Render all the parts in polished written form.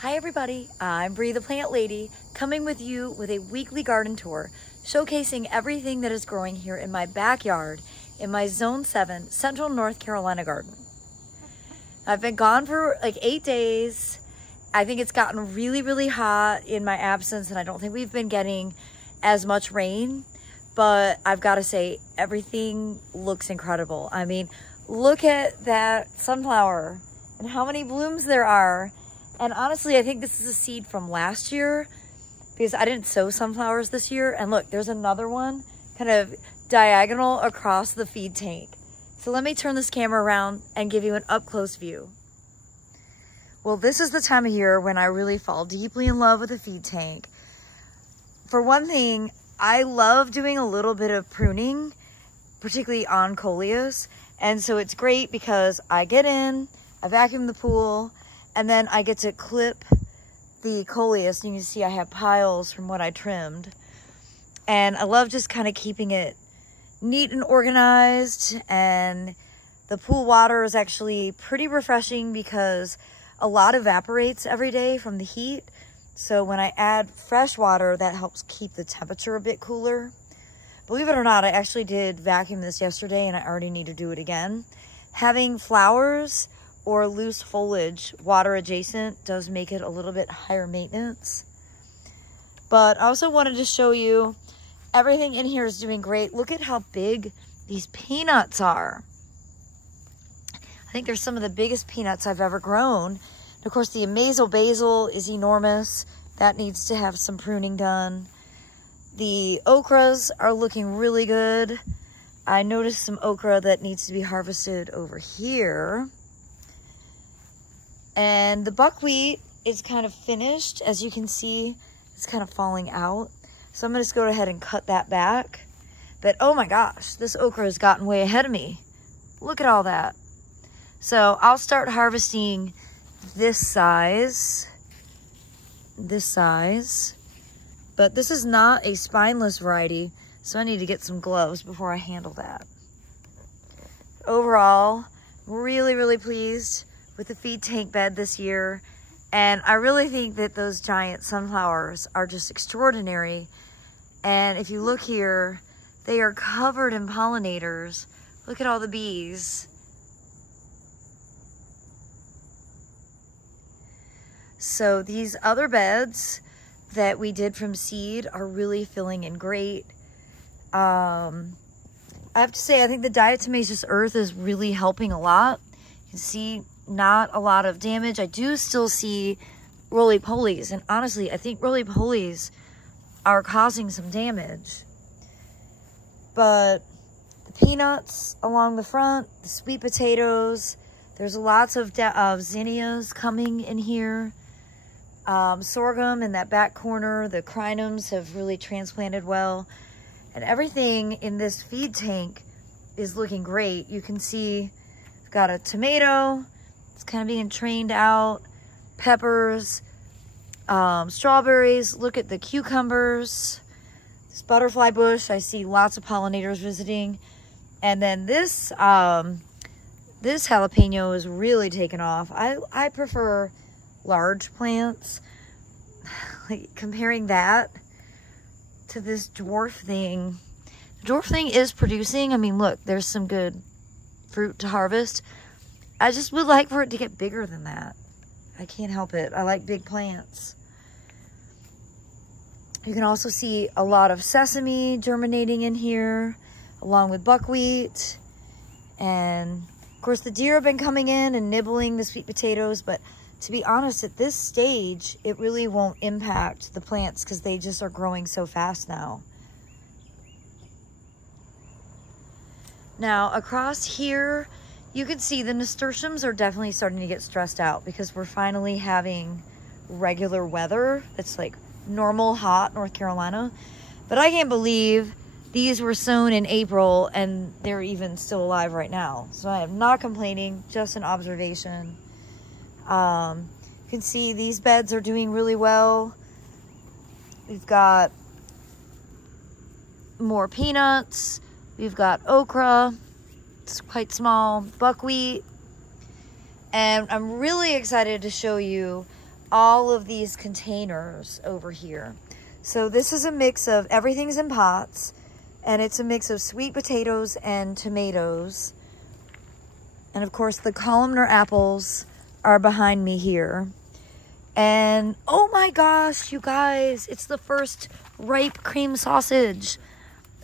Hi everybody, I'm Bree the Plant Lady, coming with you with a weekly garden tour, showcasing everything that is growing here in my backyard in my Zone 7 Central North Carolina garden. I've been gone for like 8 days. I think it's gotten really hot in my absence, and I don't think we've been getting as much rain, but I've got to say everything looks incredible. I mean, look at that sunflower and how many blooms there are. And honestly, I think this is a seed from last year because I didn't sow sunflowers this year. And look, there's another one kind of diagonal across the feed tank. So let me turn this camera around and give you an up-close view. Well, this is the time of year when I really fall deeply in love with a feed tank. For one thing, I love doing a little bit of pruning, particularly on coleus. And so it's great because I get in, I vacuum the pool, and then I get to clip the coleus. You can see I have piles from what I trimmed. And I love just kind of keeping it neat and organized. And the pool water is actually pretty refreshing because a lot evaporates every day from the heat. So when I add fresh water, that helps keep the temperature a bit cooler. Believe it or not, I actually did vacuum this yesterday and I already need to do it again. Having flowers or loose foliage water adjacent does make it a little bit higher maintenance. But I also wanted to show you everything in here is doing great. Look at how big these peanuts are. I think they're some of the biggest peanuts I've ever grown. And of course, the amazel basil is enormous. That needs to have some pruning done. The okras are looking really good. I noticed some okra that needs to be harvested over here. And the buckwheat is kind of finished. As you can see, it's kind of falling out. So I'm going to just go ahead and cut that back. But oh my gosh, this okra has gotten way ahead of me. Look at all that. So I'll start harvesting this size. But this is not a spineless variety, so I need to get some gloves before I handle that. Overall, really pleased with the feed tank bed this year. And I really think that those giant sunflowers are just extraordinary. And if you look here, they are covered in pollinators. Look at all the bees. So these other beds that we did from seed are really filling in great. I have to say, I think the diatomaceous earth is really helping a lot. You can see not a lot of damage. I do still see roly-polies, and honestly, I think roly-polies are causing some damage. But the peanuts along the front, the sweet potatoes, there's lots of zinnias coming in here. Sorghum in that back corner, the crinums have really transplanted well. And everything in this feed tank is looking great. You can see I've got a tomato. It's kind of being trained out. Peppers, strawberries. Look at the cucumbers. This butterfly bush, I see lots of pollinators visiting. And then this this jalapeno is really taken off. I prefer large plants. Like comparing that to this dwarf thing. The dwarf thing is producing. I mean, look, there's some good fruit to harvest. I just would like for it to get bigger than that. I can't help it. I like big plants. You can also see a lot of sesame germinating in here, along with buckwheat. And of course, the deer have been coming in and nibbling the sweet potatoes, but to be honest, at this stage, it really won't impact the plants because they just are growing so fast now. Now, across here, you can see the nasturtiums are definitely starting to get stressed out because we're finally having regular weather. It's like normal hot North Carolina. But I can't believe these were sown in April and they're even still alive right now. So I am not complaining, just an observation. You can see these beds are doing really well. We've got more peanuts. We've got okra. It's quite small. Buckwheat. And I'm really excited to show you all of these containers over here. So this is a mix of everything's in pots, and it's a mix of sweet potatoes and tomatoes. And of course the columnar apples are behind me here. And oh my gosh, you guys, it's the first ripe cream sausage.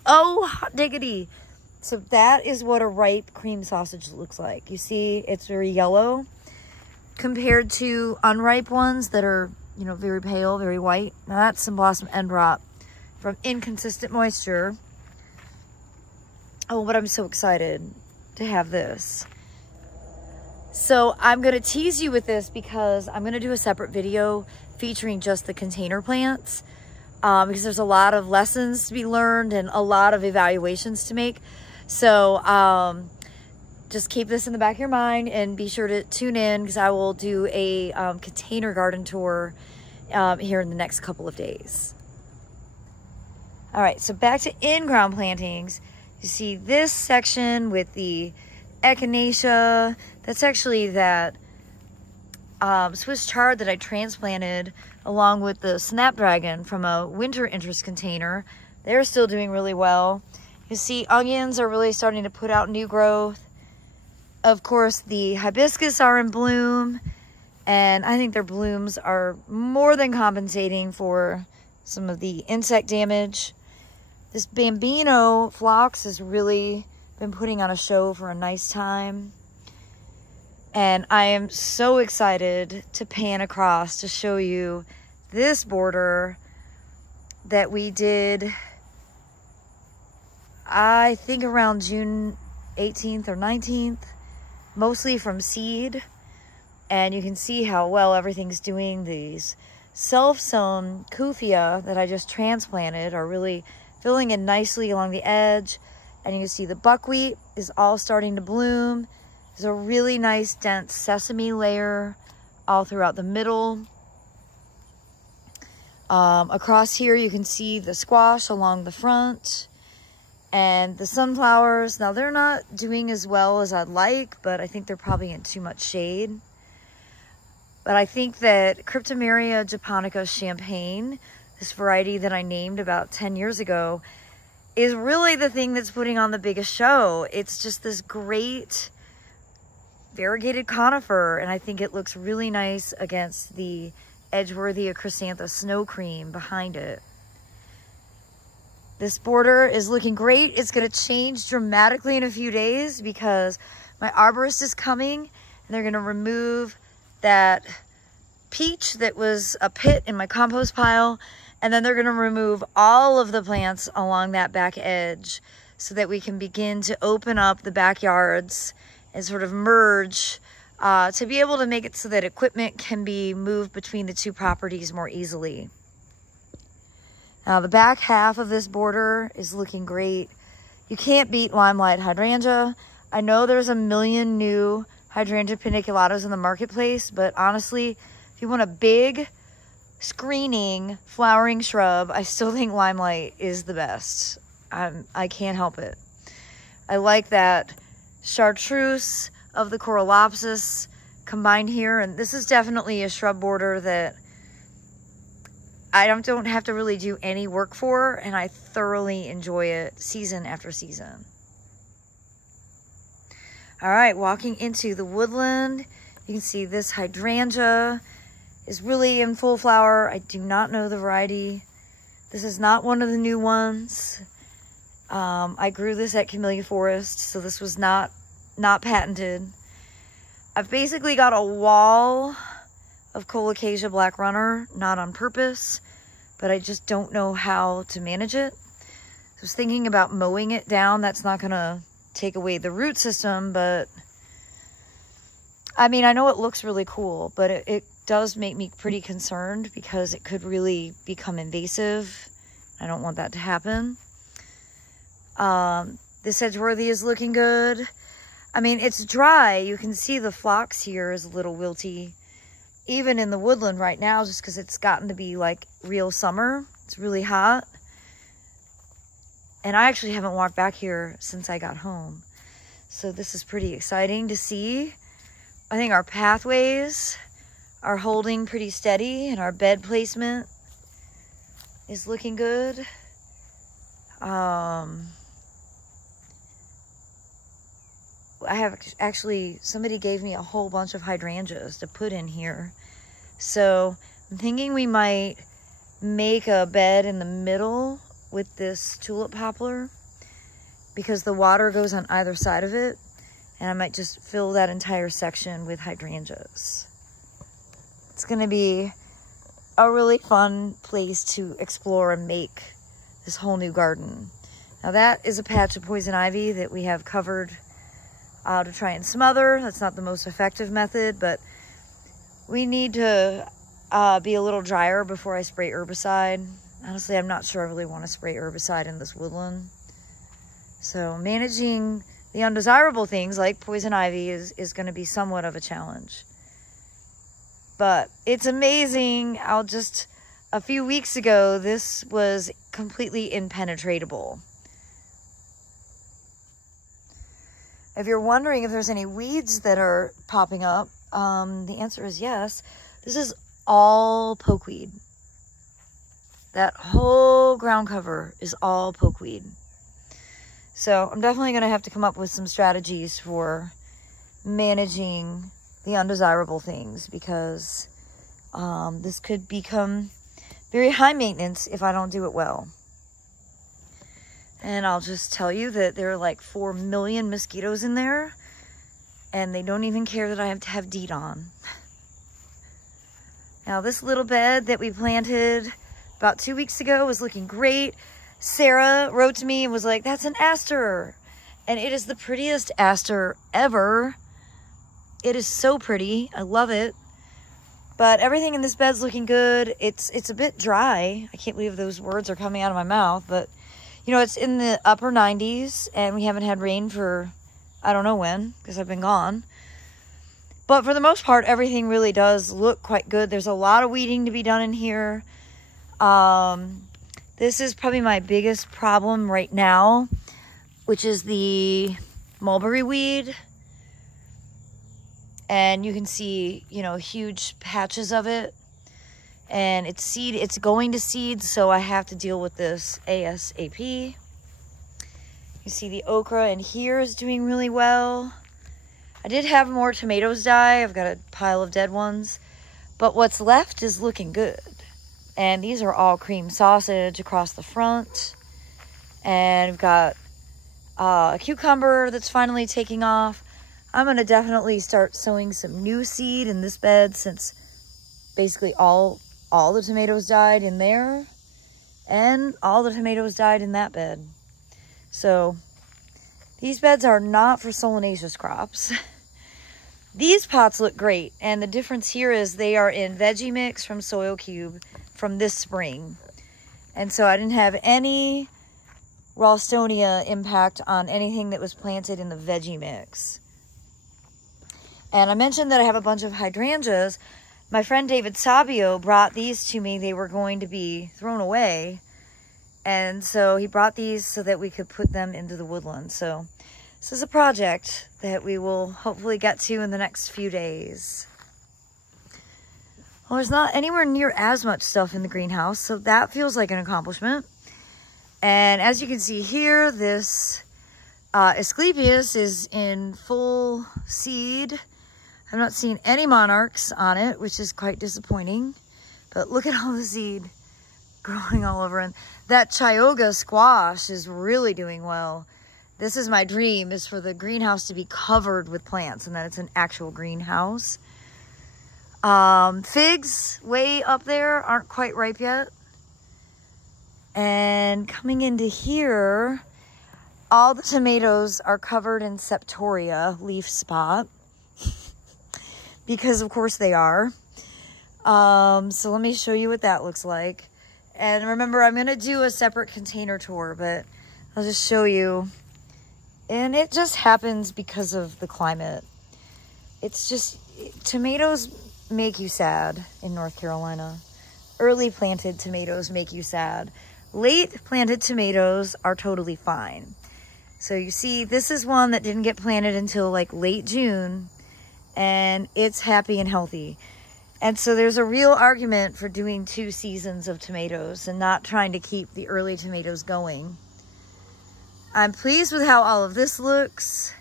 Oh, hot diggity. So that is what a ripe cream sausage looks like. You see, it's very yellow compared to unripe ones that are, you know, very pale, very white. Now that's some blossom end rot from inconsistent moisture. Oh, but I'm so excited to have this. So I'm going to tease you with this because I'm going to do a separate video featuring just the container plants because there's a lot of lessons to be learned and a lot of evaluations to make. So just keep this in the back of your mind and be sure to tune in because I will do a container garden tour here in the next couple of days. All right, so back to in-ground plantings. You see this section with the echinacea. That's actually that Swiss chard that I transplanted along with the snapdragon from a winter interest container. They're still doing really well. You see onions are really starting to put out new growth. Of course, the hibiscus are in bloom, and I think their blooms are more than compensating for some of the insect damage. This bambino phlox has really been putting on a show for a nice time. And I am so excited to pan across to show you this border that we did, I think around June 18th or 19th, mostly from seed. And you can see how well everything's doing. These self-sown kufia that I just transplanted are really filling in nicely along the edge. And you can see the buckwheat is all starting to bloom. There's a really nice dense sesame layer all throughout the middle. Across here you can see the squash along the front. And the sunflowers, now they're not doing as well as I'd like, but I think they're probably in too much shade. But I think that Cryptomeria japonica champagne, this variety that I named about 10 years ago, is really the thing that's putting on the biggest show. It's just this great variegated conifer, and I think it looks really nice against the Edgeworthia chrysanthus snow cream behind it. This border is looking great. It's going to change dramatically in a few days because my arborist is coming and they're going to remove that peach that was a pit in my compost pile, and then they're going to remove all of the plants along that back edge so that we can begin to open up the backyards and sort of merge to be able to make it so that equipment can be moved between the two properties more easily. Now the back half of this border is looking great. You can't beat limelight hydrangea. I know there's a million new hydrangea paniculatas in the marketplace, but honestly, if you want a big screening flowering shrub, I still think limelight is the best. I can't help it. I like that chartreuse of the Coralopsis combined here, and this is definitely a shrub border that I don't have to really do any work for, and I thoroughly enjoy it season after season. All right, walking into the woodland, you can see this hydrangea is really in full flower. I do not know the variety. This is not one of the new ones. I grew this at Camellia Forest, so this was not patented. I've basically got a wall of Colocasia Black Runner, not on purpose, but I just don't know how to manage it. I was thinking about mowing it down. That's not gonna take away the root system, but I mean, I know it looks really cool, but it does make me pretty concerned because it could really become invasive. I don't want that to happen. This Edgeworthy is looking good. I mean, it's dry. You can see the phlox here is a little wilty. Even in the woodland right now, just because it's gotten to be like real summer. It's really hot. And I actually haven't walked back here since I got home. So this is pretty exciting to see. I think our pathways are holding pretty steady, and our bed placement is looking good. I have actually, somebody gave me a whole bunch of hydrangeas to put in here. So I'm thinking we might make a bed in the middle with this tulip poplar because the water goes on either side of it. And I might just fill that entire section with hydrangeas. It's going to be a really fun place to explore and make this whole new garden. Now that is a patch of poison ivy that we have covered to try and smother. That's not the most effective method, but we need to be a little drier before I spray herbicide. Honestly, I'm not sure I really want to spray herbicide in this woodland. So managing the undesirable things like poison ivy is going to be somewhat of a challenge. But it's amazing how just a few weeks ago, this was completely impenetrable. If you're wondering if there's any weeds that are popping up, the answer is yes. This is all pokeweed. That whole ground cover is all pokeweed. So I'm definitely going to have to come up with some strategies for managing the undesirable things because this could become very high maintenance if I don't do it well. And I'll just tell you that there are like 4 million mosquitoes in there, and they don't even care that I have to have DEET on. Now this little bed that we planted about 2 weeks ago was looking great. Sarah wrote to me and was like, that's an Aster. And it is the prettiest Aster ever. It is so pretty. I love it. But everything in this bed's looking good. It's a bit dry. I can't believe those words are coming out of my mouth. But, you know, it's in the upper 90s. And we haven't had rain for, I don't know when, because I've been gone. But for the most part, everything really does look quite good. There's a lot of weeding to be done in here. This is probably my biggest problem right now, which is the mulberry weed. And you can see, you know, huge patches of it. And it's going to seed, so I have to deal with this ASAP. You see the okra in here is doing really well. I did have more tomatoes die. I've got a pile of dead ones. But what's left is looking good. And these are all cream sausage across the front. And we've got a cucumber that's finally taking off. I'm going to definitely start sowing some new seed in this bed since basically all the tomatoes died in there. And all the tomatoes died in that bed. So these beds are not for solanaceous crops. These pots look great. And the difference here is they are in Veggie mix from Soil Cube from this spring. And so I didn't have any Ralstonia impact on anything that was planted in the Veggie mix. And I mentioned that I have a bunch of hydrangeas. My friend David Sabio brought these to me. They were going to be thrown away. And so he brought these so that we could put them into the woodland. So this is a project that we will hopefully get to in the next few days. Well, there's not anywhere near as much stuff in the greenhouse, so that feels like an accomplishment. And as you can see here, this Asclepias is in full seed. I've not seen any monarchs on it, which is quite disappointing. But look at all the seed growing all over. And that Chioggia squash is really doing well. This is my dream, is for the greenhouse to be covered with plants and that it's an actual greenhouse. Figs way up there aren't quite ripe yet. And coming into here, all the tomatoes are covered in septoria leaf spot. Because of course they are. So let me show you what that looks like. And remember, I'm going to do a separate container tour, but I'll just show you. And it just happens because of the climate. It's just, tomatoes make you sad in North Carolina. Early planted tomatoes make you sad. Late planted tomatoes are totally fine. So you see, this is one that didn't get planted until like late June, and it's happy and healthy. And so there's a real argument for doing 2 seasons of tomatoes and not trying to keep the early tomatoes going. I'm pleased with how all of this looks.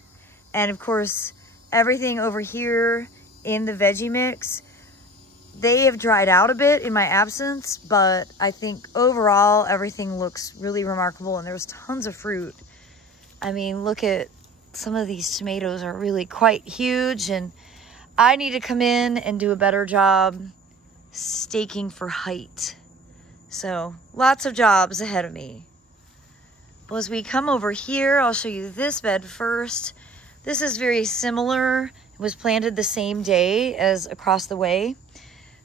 And of course, everything over here in the veggie mix, they have dried out a bit in my absence, but I think overall everything looks really remarkable and there's tons of fruit. I mean, look at some of these tomatoes are really quite huge, and I need to come in and do a better job staking for height. So lots of jobs ahead of me. Well, as we come over here, I'll show you this bed first. This is very similar. It was planted the same day as across the way.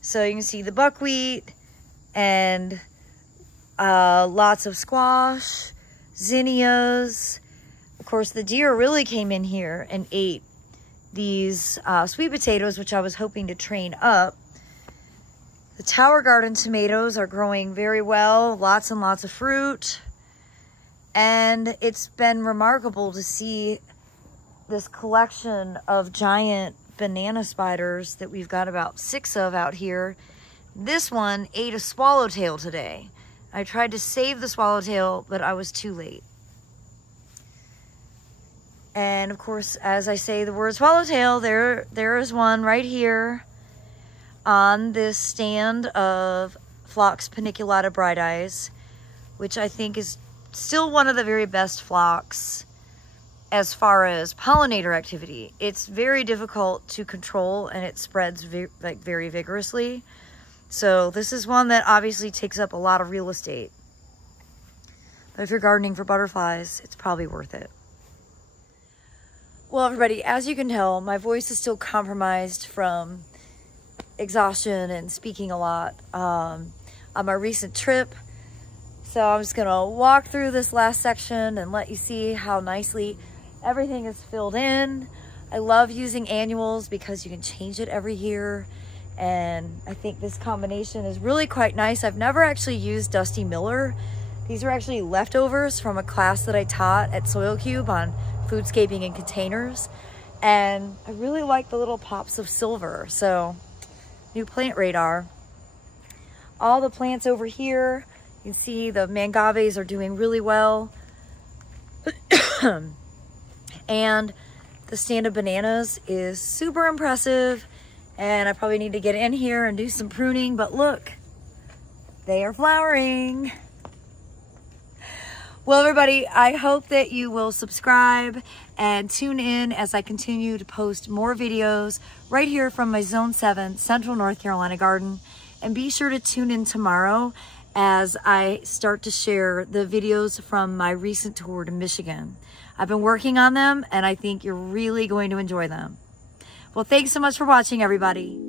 So you can see the buckwheat and lots of squash, zinnias. Of course, the deer really came in here and ate these sweet potatoes, which I was hoping to train up. The Tower Garden tomatoes are growing very well, lots and lots of fruit. And it's been remarkable to see this collection of giant banana spiders that we've got about 6 of out here. This one ate a swallowtail today. I tried to save the swallowtail, but I was too late. And of course, as I say the word swallowtail, there is one right here on this stand of Phlox paniculata bright eyes, which I think is still one of the very best phlox as far as pollinator activity. It's very difficult to control and it spreads very vigorously. So this is one that obviously takes up a lot of real estate. But if you're gardening for butterflies, it's probably worth it. Well, everybody, as you can tell, my voice is still compromised from exhaustion and speaking a lot on my recent trip. So I'm just gonna walk through this last section and let you see how nicely everything is filled in. I love using annuals because you can change it every year. And I think this combination is really quite nice. I've never actually used Dusty Miller. These are actually leftovers from a class that I taught at Soil Cube on foodscaping in containers. And I really like the little pops of silver. So, new plant radar. All the plants over here, you can see the mangaves are doing really well. And the stand of bananas is super impressive. And I probably need to get in here and do some pruning, but look, they are flowering. Well, everybody, I hope that you will subscribe and tune in as I continue to post more videos right here from my Zone 7 Central North Carolina garden. And be sure to tune in tomorrow as I start to share the videos from my recent tour to Michigan. I've been working on them and I think you're really going to enjoy them. Well, thanks so much for watching, everybody.